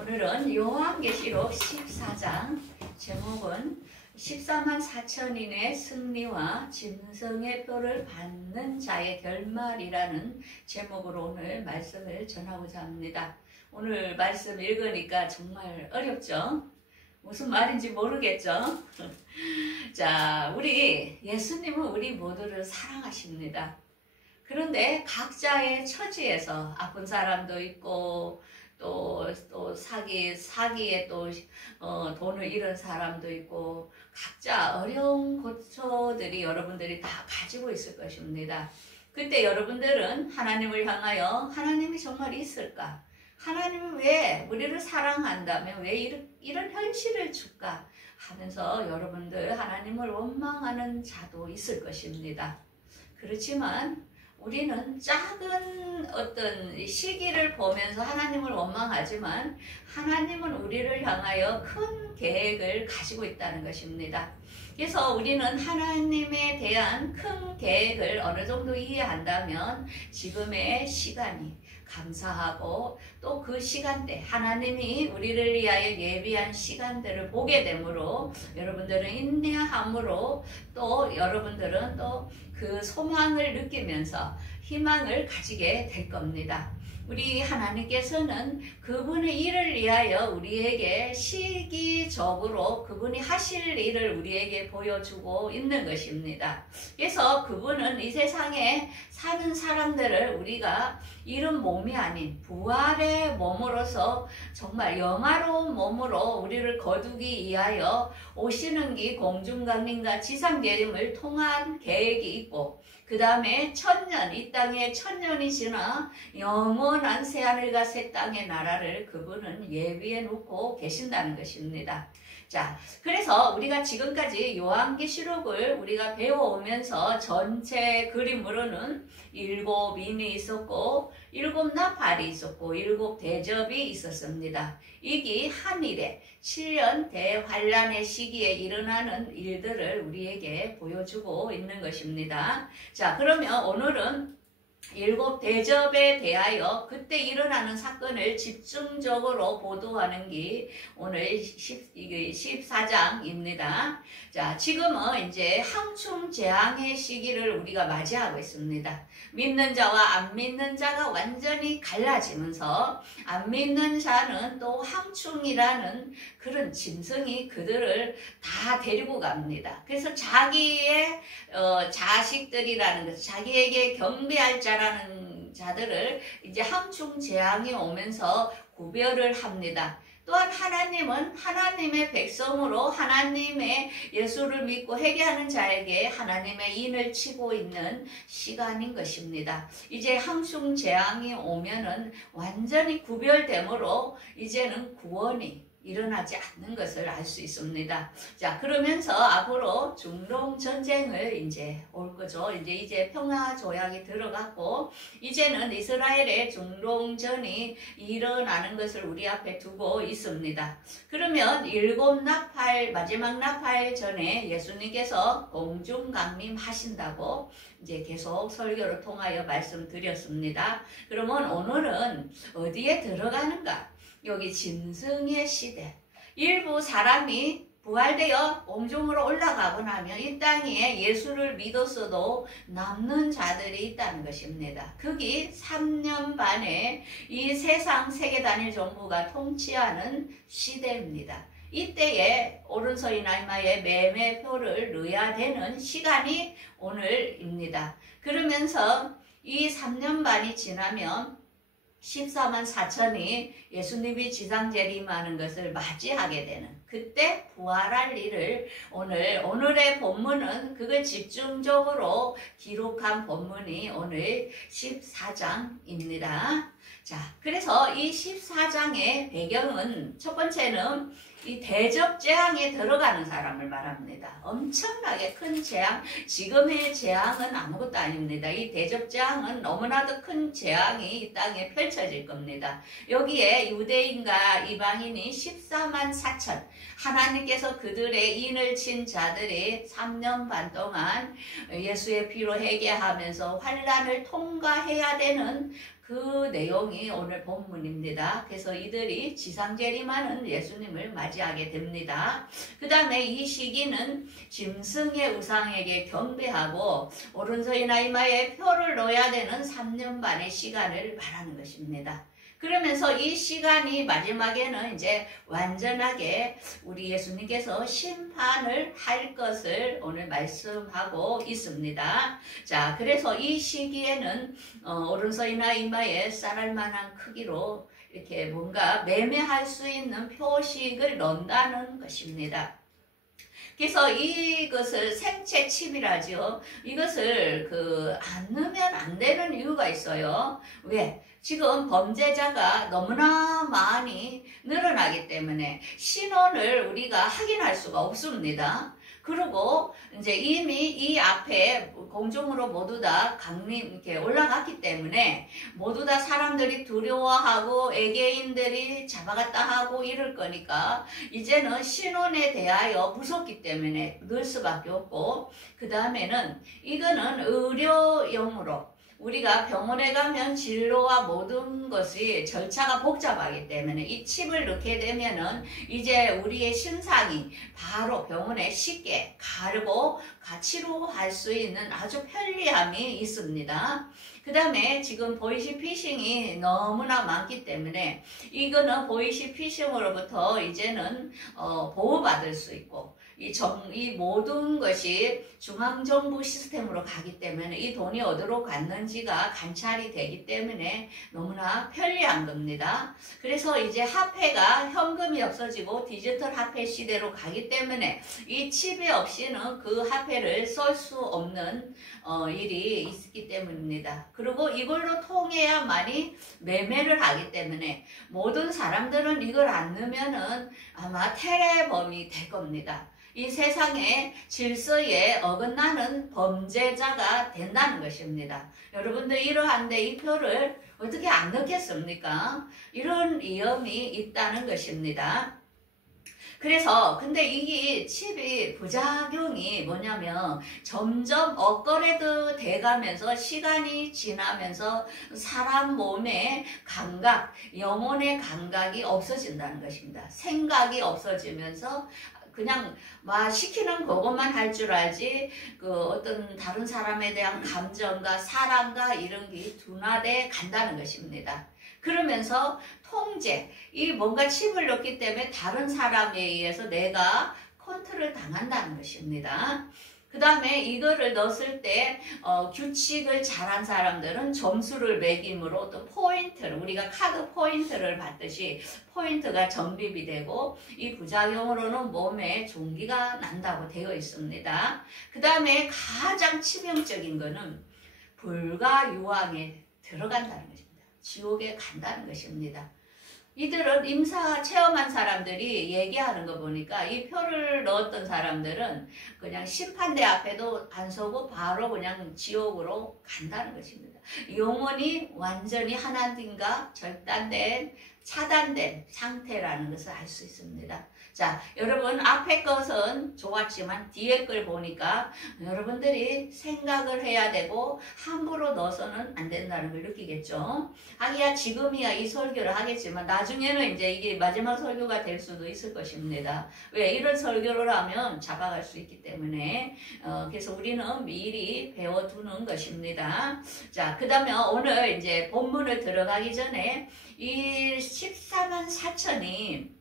오늘은 요한계시록 14장, 제목은 14만 4천인의 승리와 짐승의 표를 받는 자의 결말이라는 제목으로 오늘 말씀을 전하고자 합니다. 오늘 말씀 읽으니까 정말 어렵죠? 무슨 말인지 모르겠죠? 자, 우리 예수님은 우리 모두를 사랑하십니다. 그런데 각자의 처지에서 아픈 사람도 있고 또 사기에 돈을 잃은 사람도 있고 각자 어려운 고초들이 여러분들이 다 가지고 있을 것입니다. 그때 여러분들은 하나님을 향하여 하나님이 정말 있을까? 하나님은 왜 우리를 사랑한다면 왜 이런 현실을 줄까? 하면서 여러분들 하나님을 원망하는 자도 있을 것입니다. 그렇지만 우리는 작은 어떤 시기를 보면서 하나님을 원망하지만 하나님은 우리를 향하여 큰 계획을 가지고 있다는 것입니다. 그래서 우리는 하나님에 대한 큰 계획을 어느 정도 이해한다면 지금의 시간이 감사하고 또 그 시간대 하나님이 우리를 위하여 예비한 시간들을 보게 되므로 여러분들은 인내함으로 또 여러분들은 또 그 소망을 느끼면서 희망을 가지게 될 겁니다. 우리 하나님께서는 그분의 일을 위하여 우리에게 시기적으로 그분이 하실 일을 우리에게 보여주고 있는 것입니다. 그래서 그분은 이 세상에 사는 사람들을 우리가 이런 몸이 아닌 부활의 몸으로서 정말 영화로운 몸으로 우리를 거두기 위하여 오시는 기 공중강림과 지상재림을 통한 계획이 있고 그 다음에 천년, 이 땅에 천년이 지나 영원한 새하늘과 새 땅의 나라를 그분은 예비해 놓고 계신다는 것입니다. 자, 그래서 우리가 지금까지 요한계시록을 우리가 배워오면서 전체 그림으로는 7인이 있었고 7나팔이 있었고 7대접이 있었습니다. 이게 한일에 7년 대환란의 시기에 일어나는 일들을 우리에게 보여주고 있는 것입니다. 자, 그러면 오늘은 7대접에 대하여 그때 일어나는 사건을 집중적으로 보도하는 게 오늘 14장입니다. 자, 지금은 이제 항충재앙의 시기를 우리가 맞이하고 있습니다. 믿는 자와 안 믿는 자가 완전히 갈라지면서 안 믿는 자는 또 항충이라는 그런 짐승이 그들을 다 데리고 갑니다. 그래서 자기의 자식들이라는 것, 자기에게 경배할 자라는 자들을 이제 항충재앙이 오면서 구별을 합니다. 또한 하나님은 하나님의 백성으로 하나님의 예수를 믿고 회개하는 자에게 하나님의 인을 치고 있는 시간인 것입니다. 이제 항충재앙이 오면은 완전히 구별되므로 이제는 구원이 일어나지 않는 것을 알 수 있습니다. 자, 그러면서 앞으로 중동 전쟁을 이제 올 거죠. 이제 평화 조약이 들어갔고 이제는 이스라엘의 중동전이 일어나는 것을 우리 앞에 두고 있습니다. 그러면 7나팔 마지막 나팔 전에 예수님께서 공중 강림하신다고 이제 계속 설교를 통하여 말씀드렸습니다. 그러면 오늘은 어디에 들어가는가? 여기 짐승의 시대, 일부 사람이 부활되어 공중으로 올라가고 나면 이 땅에 예수를 믿었어도 남는 자들이 있다는 것입니다. 그게 3년 반의 이 세상 세계 단일 정부가 통치하는 시대입니다. 이때에 오른손이나 이마에 매매표를 넣어야 되는 시간이 오늘입니다. 그러면서 이 3년 반이 지나면 14만 4천이 예수님이 지상재림하는 것을 맞이하게 되는 그때 부활할 일을 오늘의 본문은 그걸 집중적으로 기록한 본문이 오늘 14장입니다. 자, 그래서 이 14장의 배경은 첫 번째는 이 대접재앙에 들어가는 사람을 말합니다. 엄청나게 큰 재앙, 지금의 재앙은 아무것도 아닙니다. 이 대접재앙은 너무나도 큰 재앙이 이 땅에 펼쳐질 겁니다. 여기에 유대인과 이방인이 14만 4천, 하나님께서 그들의 인을 친 자들이 3년 반 동안 예수의 피로 회개하면서 환란을 통과해야 되는 그 내용이 오늘 본문입니다. 그래서 이들이 지상 재림하는 예수님을 맞이하게 됩니다. 그 다음에 이 시기는 짐승의 우상에게 경배하고 오른손이나 이마에 표를 넣어야 되는 3년 반의 시간을 말하는 것입니다. 그러면서 이 시간이 마지막에는 이제 완전하게 우리 예수님께서 심판을 할 것을 오늘 말씀하고 있습니다. 자, 그래서 이 시기에는 오른손이나 이마에 쌀알 만한 크기로 이렇게 뭔가 매매할 수 있는 표식을 넣는다는 것입니다. 그래서 이것을 생체 침이라죠. 이것을 안 넣으면 안 되는 이유가 있어요. 왜? 지금 범죄자가 너무나 많이 늘어나기 때문에 신원을 우리가 확인할 수가 없습니다. 그리고 이제 이미 이 앞에 공중으로 모두 다 이렇게 올라갔기 때문에 모두 다 사람들이 두려워하고 외계인들이 잡아갔다 하고 이럴 거니까 이제는 신원에 대하여 무섭기 때문에 넣을 수밖에 없고, 그 다음에는 이거는 의료용으로 우리가 병원에 가면 진료와 모든 것이 절차가 복잡하기 때문에 이 칩을 넣게 되면은 이제 우리의 신상이 바로 병원에 쉽게 가르고 치료할 수 있는 아주 편리함이 있습니다. 그 다음에 지금 보이시피싱이 너무나 많기 때문에 이거는 보이시피싱으로부터 이제는 보호받을 수 있고, 이 모든 것이 중앙정부 시스템으로 가기 때문에 이 돈이 어디로 갔는지가 관찰이 되기 때문에 너무나 편리한 겁니다. 그래서 이제 화폐가 현금이 없어지고 디지털 화폐 시대로 가기 때문에 이 칩이 없이는 그 화폐를 쓸 수 없는 일이 있기 때문입니다. 그리고 이걸로 통해야만이 매매를 하기 때문에 모든 사람들은 이걸 안 넣으면은 아마 테러범이 될 겁니다. 이 세상의 질서에 어긋나는 범죄자가 된다는 것입니다. 여러분들 이러한데 이 표를 어떻게 안 넣겠습니까? 이런 위험이 있다는 것입니다. 그래서 근데 이 칩이 부작용이 뭐냐면 점점 업그레이드 돼가면서 시간이 지나면서 사람 몸의 감각, 영혼의 감각이 없어진다는 것입니다. 생각이 없어지면서 그냥 막 시키는 그것만 할 줄 알지 어떤 다른 사람에 대한 감정과 사랑과 이런 게 둔화돼 간다는 것입니다. 그러면서 통제, 이 뭔가 칩을 넣기 때문에 다른 사람에 의해서 내가 컨트롤 당한다는 것입니다. 그 다음에 이거를 넣었을 때 규칙을 잘한 사람들은 점수를 매김으로 또 포인트를, 우리가 카드 포인트를 받듯이 포인트가 적립이 되고 이 부작용으로는 몸에 종기가 난다고 되어 있습니다. 그 다음에 가장 치명적인 거는 불과 유황에 들어간다는 것입니다. 지옥에 간다는 것입니다. 이들은 임사 체험한 사람들이 얘기하는 거 보니까 이 표를 넣었던 사람들은 그냥 심판대 앞에도 안 서고 바로 그냥 지옥으로 간다는 것입니다. 영혼이 완전히 하나님과 절단된, 차단된 상태라는 것을 알 수 있습니다. 자, 여러분 앞에 것은 좋았지만 뒤에 걸 보니까 여러분들이 생각을 해야 되고 함부로 넣어서는 안 된다는 걸 느끼겠죠. 하기야 지금이야 이 설교를 하겠지만 나중에는 이제 이게 마지막 설교가 될 수도 있을 것입니다. 왜? 이런 설교를 하면 잡아갈 수 있기 때문에 그래서 우리는 미리 배워두는 것입니다. 자, 그 다음에 오늘 이제 본문을 들어가기 전에 이 14만 4천이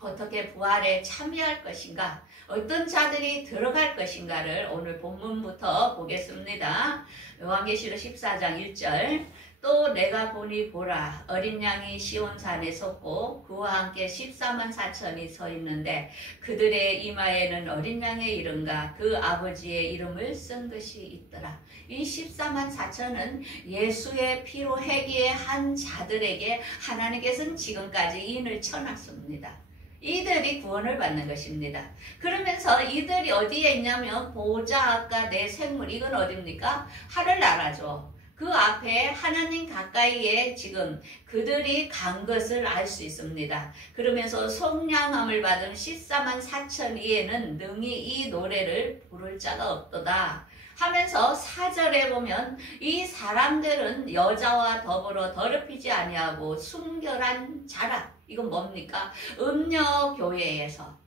어떻게 부활에 참여할 것인가, 어떤 자들이 들어갈 것인가를 오늘 본문부터 보겠습니다. 요한계시록 14장 1절. 또 내가 보니 보라, 어린 양이 시온산에 섰고 그와 함께 14만 4천이 서 있는데 그들의 이마에는 어린 양의 이름과 그 아버지의 이름을 쓴 것이 있더라. 이 14만 4천은 예수의 피로 회개한 자들에게 하나님께서는 지금까지 인을 쳐놨습니다. 이들이 구원을 받는 것입니다. 그러면서 이들이 어디에 있냐면 보좌과 내 생물, 이건 어딥니까? 하늘나라죠. 그 앞에 하나님 가까이에 지금 그들이 간 것을 알 수 있습니다. 그러면서 속량함을 받은 14만 4천 이에는 능히 이 노래를 부를 자가 없도다. 하면서 4절에 보면 이 사람들은 여자와 더불어 더럽히지 아니하고 순결한 자라. 이건 뭡니까? 음녀 교회에서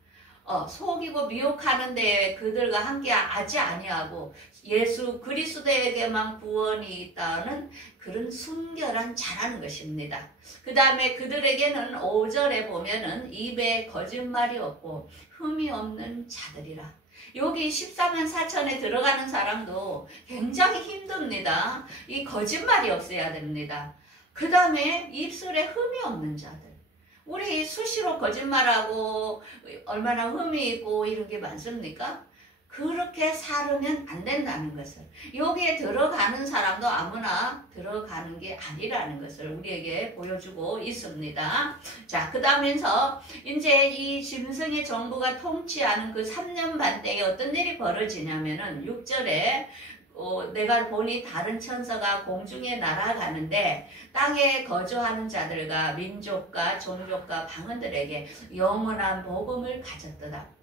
속이고 미혹하는 데 그들과 함께 하지 아니하고 예수 그리스도에게만 구원이 있다는 그런 순결한 자라는 것입니다. 그 다음에 그들에게는 5절에 보면은 입에 거짓말이 없고 흠이 없는 자들이라. 여기 14만 4천에 들어가는 사람도 굉장히 힘듭니다. 이 거짓말이 없어야 됩니다. 그 다음에 입술에 흠이 없는 자들. 우리 수시로 거짓말하고 얼마나 흠이 있고 이런 게 많습니까? 그렇게 살으면 안 된다는 것을, 여기에 들어가는 사람도 아무나 들어가는 게 아니라는 것을 우리에게 보여주고 있습니다. 자, 그 다음에서 이제 이 짐승의 정부가 통치하는 그 3년 반 때에 어떤 일이 벌어지냐면은 6절에 내가 보니 다른 천사가 공중에 날아가는데 땅에 거주하는 자들과 민족과 종족과 방언들에게 영원한 복음을 가졌더라.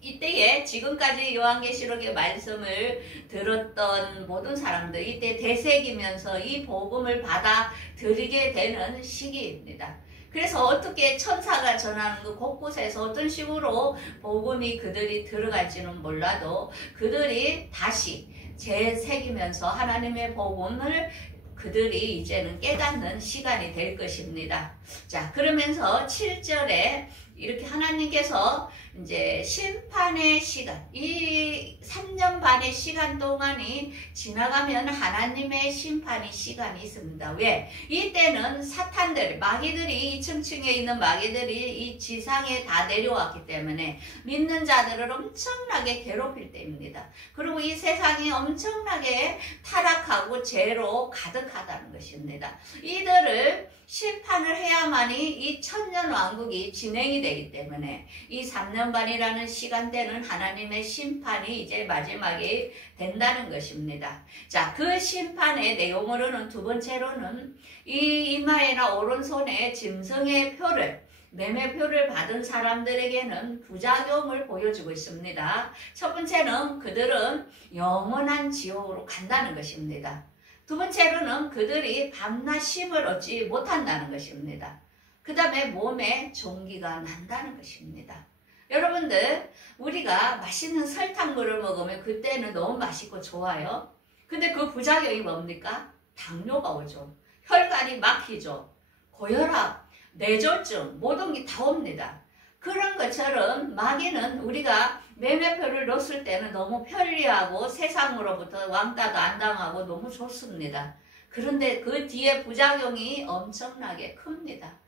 이때에 지금까지 요한계시록의 말씀을 들었던 모든 사람들, 이때 되새기면서 이 복음을 받아들이게 되는 시기입니다. 그래서 어떻게 천사가 전하는 그 곳곳에서 어떤 식으로 복음이 그들이 들어갈지는 몰라도 그들이 다시 재새기면서 하나님의 복음을 그들이 이제는 깨닫는 시간이 될 것입니다. 자, 그러면서 7절에 이렇게 하나님께서 이제 심판의 시간, 이 3년 반의 시간 동안이 지나가면 하나님의 심판의 시간이 있습니다. 왜? 이때는 사탄들, 마귀들이 이 층층에 있는 마귀들이 이 지상에 다 내려왔기 때문에 믿는 자들을 엄청나게 괴롭힐 때입니다. 그리고 이 세상이 엄청나게 타락하고 죄로 가득하다는 것입니다. 이들을 심판을 해야만이 이 천년 왕국이 진행이 되기 때문에 이 3년 반이라는 시간대는 하나님의 심판이 이제 마지막이 된다는 것입니다. 자, 그 심판의 내용으로는 두 번째로는 이 이마에나 오른손에 짐승의 표를, 매매표를 받은 사람들에게는 부작용을 보여주고 있습니다. 첫 번째는 그들은 영원한 지옥으로 간다는 것입니다. 두 번째로는 그들이 밤낮 쉼을 얻지 못한다는 것입니다. 그 다음에 몸에 종기가 난다는 것입니다. 여러분들, 우리가 맛있는 설탕물을 먹으면 그때는 너무 맛있고 좋아요. 근데 그 부작용이 뭡니까? 당뇨가 오죠. 혈관이 막히죠. 고혈압, 뇌졸중, 모든 게 다 옵니다. 그런 것처럼 마귀는 우리가 매매표를 넣었을 때는 너무 편리하고 세상으로부터 왕따도 안 당하고 너무 좋습니다. 그런데 그 뒤에 부작용이 엄청나게 큽니다.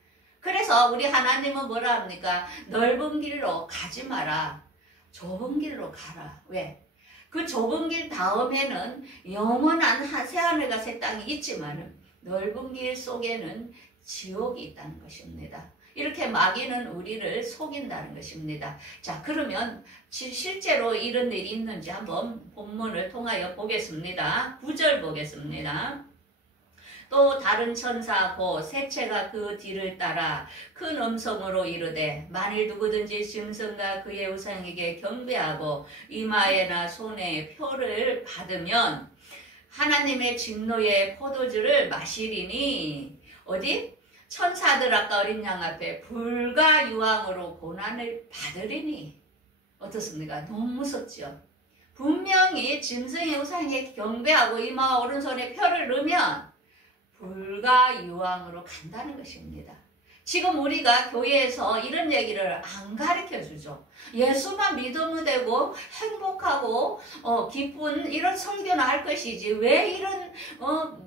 그래서 우리 하나님은 뭐라 합니까? 넓은 길로 가지 마라. 좁은 길로 가라. 왜? 그 좁은 길 다음에는 영원한 새하늘과 새 땅이 있지만 넓은 길 속에는 지옥이 있다는 것입니다. 이렇게 마귀는 우리를 속인다는 것입니다. 자, 그러면 실제로 이런 일이 있는지 한번 본문을 통하여 보겠습니다. 9절 보겠습니다. 또 다른 천사 곧 새체가 그 뒤를 따라 큰 음성으로 이르되 만일 누구든지 짐승과 그의 우상에게 경배하고 이마에나 손에 표를 받으면 하나님의 진노의 포도주를 마시리니 어디? 천사들 아까 어린 양 앞에 불과 유황으로 고난을 받으리니 어떻습니까? 너무 무섭죠? 분명히 짐승의 우상에 경배하고 이마와 오른손에 표를 넣으면 불과 유황으로 간다는 것입니다. 지금 우리가 교회에서 이런 얘기를 안 가르쳐주죠. 예수만 믿으면 되고 행복하고 기쁜 이런 설교는 할 것이지 왜 이런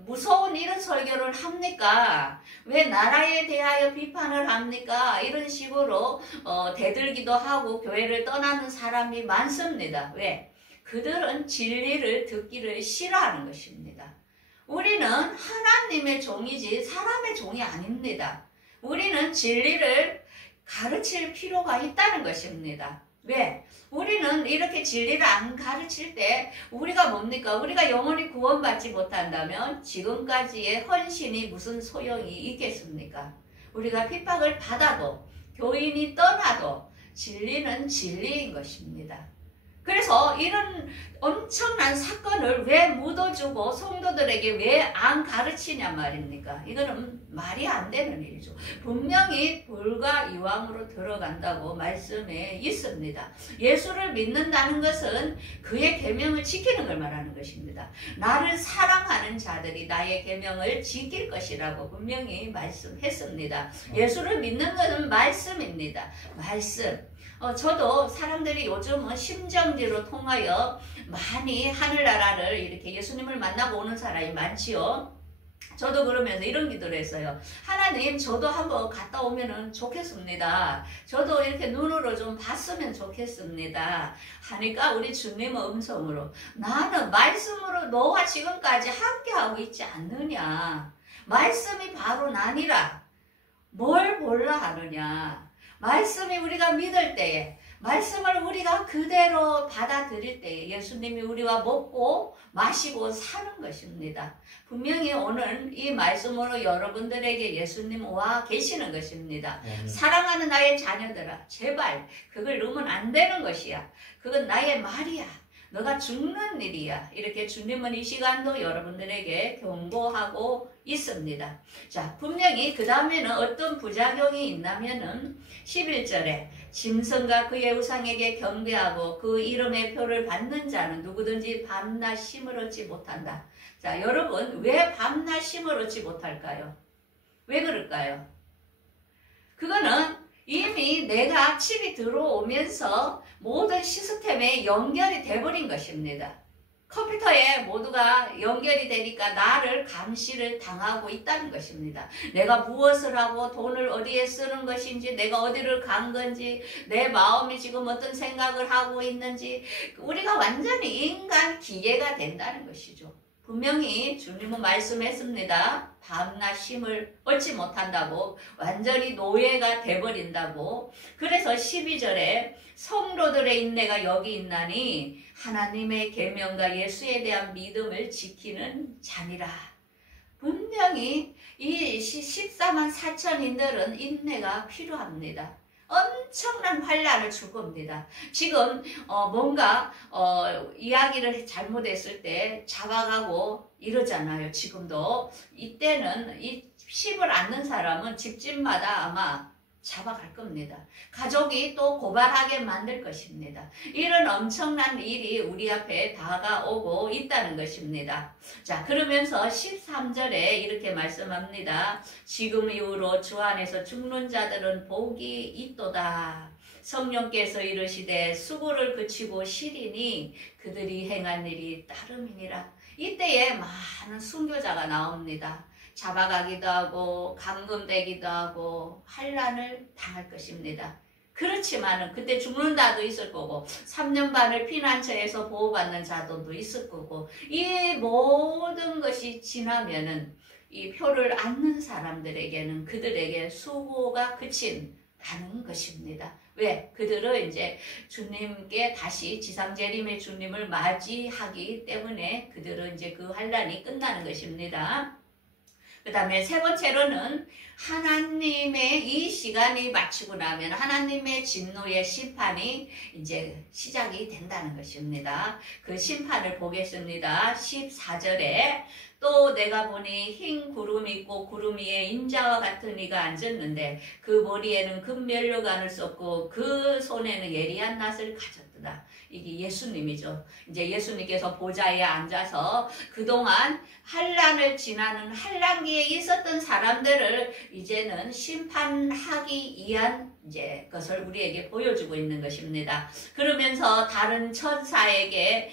무서운 이런 설교를 합니까? 왜 나라에 대하여 비판을 합니까? 이런 식으로 대들기도 하고 교회를 떠나는 사람이 많습니다. 왜? 그들은 진리를 듣기를 싫어하는 것입니다. 우리는 하나님의 종이지 사람의 종이 아닙니다. 우리는 진리를 가르칠 필요가 있다는 것입니다. 왜? 우리는 이렇게 진리를 안 가르칠 때 우리가 뭡니까? 우리가 영원히 구원받지 못한다면 지금까지의 헌신이 무슨 소용이 있겠습니까? 우리가 핍박을 받아도 교인이 떠나도 진리는 진리인 것입니다. 그래서 이런 엄청난 사건을 왜 묻어주고 성도들에게 왜 안 가르치냐 말입니까? 이거는 말이 안 되는 일이죠. 분명히 불과 이왕으로 들어간다고 말씀에 있습니다. 예수를 믿는다는 것은 그의 계명을 지키는 걸 말하는 것입니다. 나를 사랑하는 자들이 나의 계명을 지킬 것이라고 분명히 말씀했습니다. 예수를 믿는 것은 말씀입니다. 말씀. 저도 사람들이 요즘은 심정지로 통하여 많이 하늘나라를 이렇게 예수님을 만나고 오는 사람이 많지요. 저도 그러면서 이런 기도를 했어요. 하나님, 저도 한번 갔다 오면 좋겠습니다. 저도 이렇게 눈으로 좀 봤으면 좋겠습니다. 하니까 우리 주님의 음성으로, 나는 말씀으로 너와 지금까지 함께하고 있지 않느냐. 말씀이 바로 나니라. 뭘 몰라 하느냐. 말씀이 우리가 믿을 때에, 말씀을 우리가 그대로 받아들일 때에 예수님이 우리와 먹고 마시고 사는 것입니다. 분명히 오늘 이 말씀으로 여러분들에게 예수님 와 계시는 것입니다. 사랑하는 나의 자녀들아, 제발 그걸 넣으면 안 되는 것이야. 그건 나의 말이야. 너가 죽는 일이야. 이렇게 주님은 이 시간도 여러분들에게 경고하고 있습니다. 자, 분명히 그 다음에는 어떤 부작용이 있냐면은 11절에 짐승과 그의 우상에게 경배하고 그 이름의 표를 받는 자는 누구든지 밤낮 쉼을 얻지 못한다. 자, 여러분, 왜 밤낮 쉼을 얻지 못할까요? 왜 그럴까요? 그거는 이미 내가 칩이 들어오면서 모든 시스템에 연결이 돼버린 것입니다. 컴퓨터에 모두가 연결이 되니까 나를 감시를 당하고 있다는 것입니다. 내가 무엇을 하고 돈을 어디에 쓰는 것인지, 내가 어디를 간 건지, 내 마음이 지금 어떤 생각을 하고 있는지, 우리가 완전히 인간 기계가 된다는 것이죠. 분명히 주님은 말씀했습니다. 밤낮 쉼을 얻지 못한다고, 완전히 노예가 돼버린다고. 그래서 12절에 성도들의 인내가 여기 있나니 하나님의 계명과 예수에 대한 믿음을 지키는 자니라. 분명히 이 14만 4천인들은 인내가 필요합니다. 엄청난 환란을 줄 겁니다. 지금 뭔가 이야기를 잘못했을 때 잡아가고 이러잖아요. 지금도. 이때는 이 씹을 않는 사람은 집집마다 아마 잡아갈 겁니다. 가족이 또 고발하게 만들 것입니다. 이런 엄청난 일이 우리 앞에 다가오고 있다는 것입니다. 자, 그러면서 13절에 이렇게 말씀합니다. 지금 이후로 주 안에서 죽는 자들은 복이 있도다. 성령께서 이르시되 수고를 그치고 쉬리니 그들이 행한 일이 따름이니라. 이때에 많은 순교자가 나옵니다. 잡아가기도 하고 감금되기도 하고 환난을 당할 것입니다. 그렇지만은 그때 죽는다도 있을 거고 3년 반을 피난처에서 보호받는 자도 있을 거고, 이 모든 것이 지나면은 이 표를 안는 사람들에게는 그들에게 수고가 그친다는 것입니다. 왜? 그들은 이제 주님께 다시 지상재림의 주님을 맞이하기 때문에 그들은 이제 그 환난이 끝나는 것입니다. 그 다음에 세 번째로는 하나님의 이 시간이 마치고 나면 하나님의 진노의 심판이 이제 시작이 된다는 것입니다. 그 심판을 보겠습니다. 14절에 또 내가 보니 흰 구름이 있고 구름 위에 인자와 같은 이가 앉았는데 그 머리에는 금면류관을 썼고 그 손에는 예리한 낫을 가졌더라. 이게 예수님이죠. 이제 예수님께서 보좌에 앉아서 그동안 환난을 지나는 환난기에 있었던 사람들을 이제는 심판하기 위한 이제 것을 우리에게 보여주고 있는 것입니다. 그러면서 다른 천사에게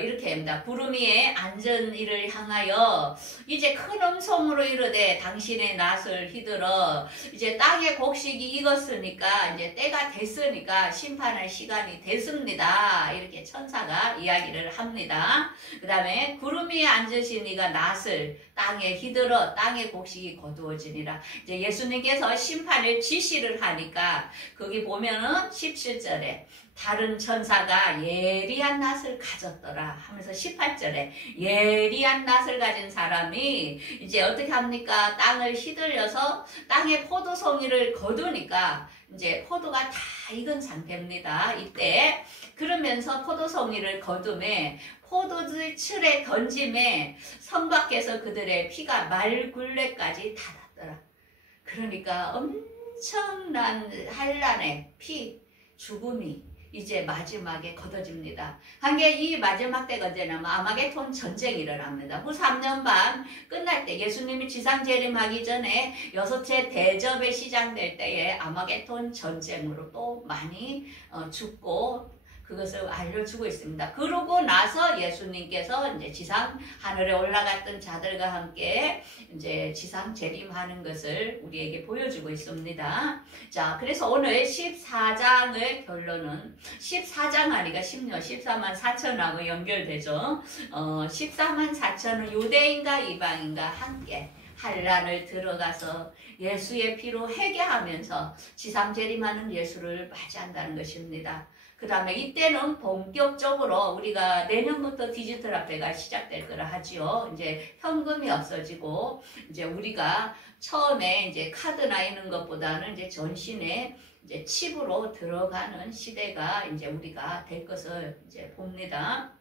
이렇게 합니다. 구름 위에 앉은 이를 향하여 이제 큰 음성으로 이르되 당신의 낫을 휘둘러 이제 땅의 곡식이 익었으니까 이제 때가 됐으니까 심판할 시간이 됐습니다. 이렇게 천사가 이야기를 합니다. 그 다음에 구름 위에 앉으신 이가 낫을 땅에 휘둘러 땅의 곡식이 거두어지니라. 이제 예수님께서 심판을 지시를 하니까 거기 보면은 17절에 다른 천사가 예리한 낫을 가졌더라 하면서 18절에 예리한 낫을 가진 사람이 이제 어떻게 합니까? 땅을 휘둘려서 땅에 포도송이를 거두니까 이제 포도가 다 익은 상태입니다. 이때 그러면서 포도송이를 거둠에 포도주 틀에 던짐에 성 밖에서 그들의 피가 말굴레까지 닿았더라. 그러니까 엄청난 환란의 피, 죽음이 이제 마지막에 걷어집니다. 한게 이 마지막 때가 언제냐면 아마겟돈 전쟁이 일어납니다. 후 3년 반 끝날 때 예수님이 지상 재림하기 전에 6째 대접에 시작될 때에 아마겟돈 전쟁으로 또 많이 죽고 그것을 알려주고 있습니다. 그러고 나서 예수님께서 이제 지상 하늘에 올라갔던 자들과 함께 이제 지상 재림하는 것을 우리에게 보여주고 있습니다. 자, 그래서 오늘 14장의 결론은 14장 아니가 10년 14만 4천하고 연결되죠. 14만 4천은 유대인과 이방인과 함께 환란을 들어가서 예수의 피로 회개하면서 지상 재림하는 예수를 맞이한다는 것입니다. 그 다음에 이때는 본격적으로 우리가 내년부터 디지털 화폐가 시작될 거라 하지요. 이제 현금이 없어지고 이제 우리가 처음에 이제 카드나 있는 것보다는 이제 전신에 이제 칩으로 들어가는 시대가 이제 우리가 될 것을 이제 봅니다.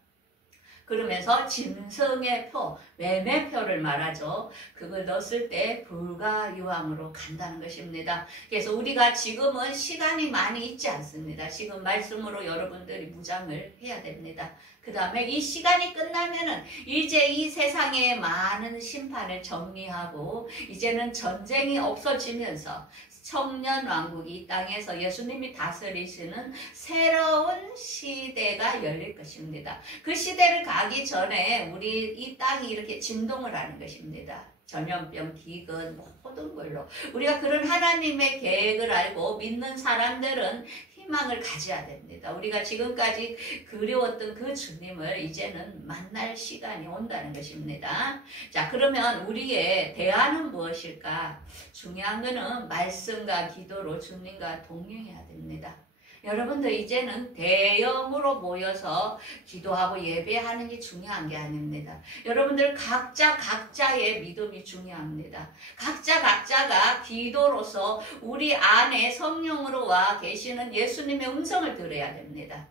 그러면서 짐승의 표, 매매표를 말하죠. 그걸 넣었을 때 불가유황으로 간다는 것입니다. 그래서 우리가 지금은 시간이 많이 있지 않습니다. 지금 말씀으로 여러분들이 무장을 해야 됩니다. 그 다음에 이 시간이 끝나면은 이제 이 세상의 많은 심판을 정리하고 이제는 전쟁이 없어지면서 청년왕국이 이 땅에서 예수님이 다스리시는 새로운 시대가 열릴 것입니다. 그 시대를 가기 전에 우리 이 땅이 이렇게 진동을 하는 것입니다. 전염병, 기근, 모든 걸로 우리가 그런 하나님의 계획을 알고 믿는 사람들은 희망을 가져야 됩니다. 우리가 지금까지 그리웠던 그 주님을 이제는 만날 시간이 온다는 것입니다. 자, 그러면 우리의 대안은 무엇일까? 중요한 것은 말씀과 기도로 주님과 동행해야 됩니다. 여러분들 이제는 대형으로 모여서 기도하고 예배하는 게 중요한 게 아닙니다. 여러분들 각자의 믿음이 중요합니다. 각자가 기도로서 우리 안에 성령으로 와 계시는 예수님의 음성을 들어야 됩니다.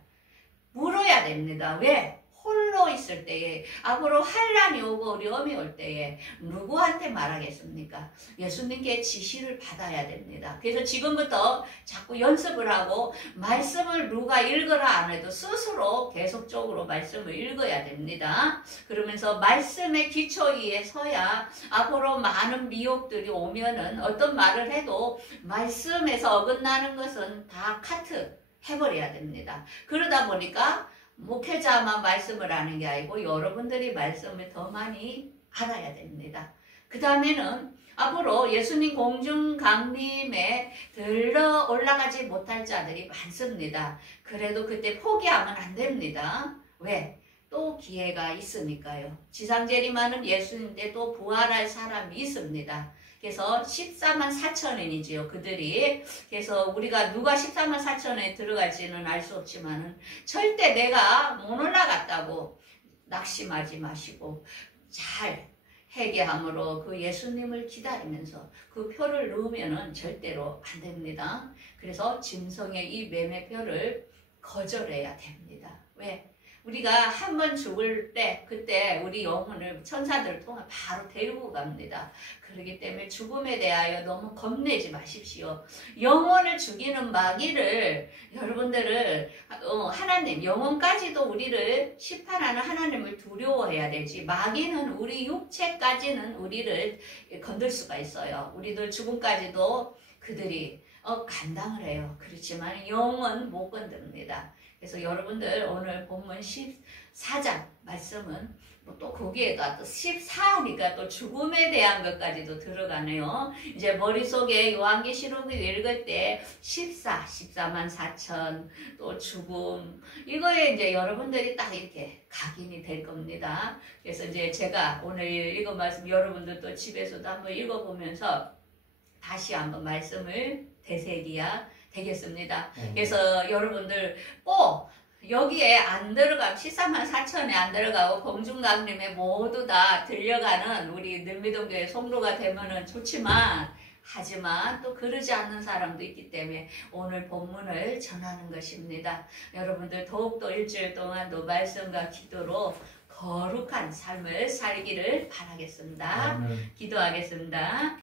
물어야 됩니다. 왜? 홀로 있을 때에 앞으로 환란이 오고 어려움이 올 때에 누구한테 말하겠습니까? 예수님께 지시를 받아야 됩니다. 그래서 지금부터 자꾸 연습을 하고 말씀을 누가 읽으라 안 해도 스스로 계속적으로 말씀을 읽어야 됩니다. 그러면서 말씀의 기초 위에 서야 앞으로 많은 미혹들이 오면은 어떤 말을 해도 말씀에서 어긋나는 것은 다 카트 해버려야 됩니다. 그러다 보니까 목회자만 말씀을 하는 게 아니고 여러분들이 말씀을 더 많이 알아야 됩니다. 그 다음에는 앞으로 예수님 공중 강림에 들러 올라가지 못할 자들이 많습니다. 그래도 그때 포기하면 안 됩니다. 왜? 또 기회가 있으니까요. 지상 재림하는 예수님인데 또 부활할 사람이 있습니다. 그래서 14만 4천인이지요. 그들이. 그래서 우리가 누가 14만 4천에 들어갈지는 알 수 없지만은 절대 내가 못 올라갔다고 낙심하지 마시고 잘 회개함으로 그 예수님을 기다리면서 그 표를 넣으면은 절대로 안 됩니다. 그래서 짐승의 이 매매표를 거절해야 됩니다. 왜? 우리가 한 번 죽을 때 그때 우리 영혼을 천사들을 통해 바로 데리고 갑니다. 그렇기 때문에 죽음에 대하여 너무 겁내지 마십시오. 영혼을 죽이는 마귀를 여러분들을 하나님 영혼까지도 우리를 심판하는 하나님을 두려워해야 되지 마귀는 우리 육체까지는 우리를 건들 수가 있어요. 우리들 죽음까지도 그들이 감당을 해요. 그렇지만 영은 못 건듭니다. 그래서 여러분들 오늘 본문 14장 말씀은 또 거기에다 또 14니까 또 죽음에 대한 것까지도 들어가네요. 이제 머릿속에 요한계시록을 읽을 때 14만 4천 또 죽음 이거에 이제 여러분들이 딱 이렇게 각인이 될 겁니다. 그래서 이제 제가 오늘 읽은 말씀 여러분들도 집에서도 한번 읽어보면서 다시 한번 말씀을 되새기야 되겠습니다. 그래서 여러분들 꼭 여기에 안 들어가고 14만 4천에 안 들어가고 공중강림에 모두 다 들려가는 우리 늘미동교회 성도가 되면은 좋지만 하지만 또 그러지 않는 사람도 있기 때문에 오늘 본문을 전하는 것입니다. 여러분들 더욱더 일주일 동안도 말씀과 기도로 거룩한 삶을 살기를 바라겠습니다. 기도하겠습니다.